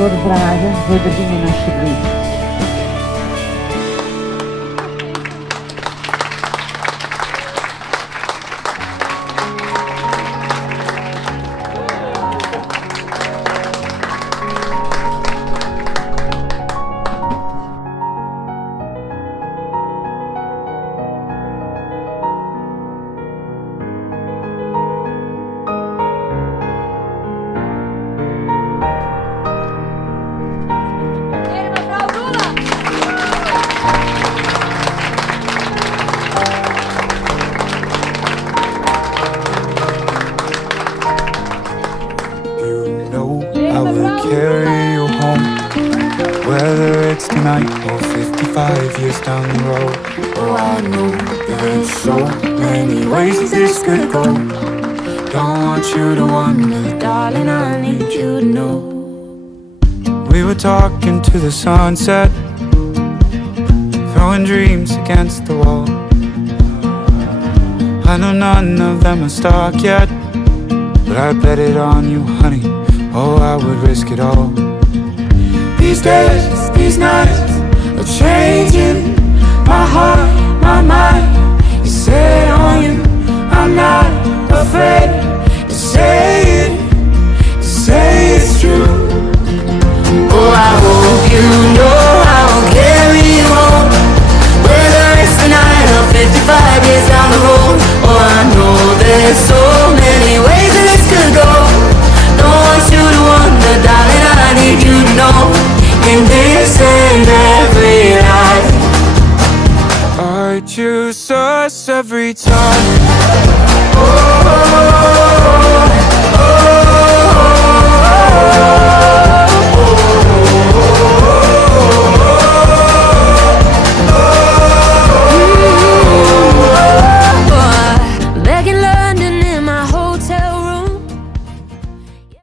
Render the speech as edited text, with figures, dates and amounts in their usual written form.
Artur Braga, wybrzymi nasze dni. I will carry you home, whether it's tonight or 55 years down the road. Oh, I know there's so many ways this could go. Don't want you to wonder, darling, I need you to know. We were talking to the sunset, throwing dreams against the wall. I know none of them are stuck yet, but I bet it on you, honey. Oh, I would risk it all. These days, these nights are changing my heart, my mind is set on you. I'm not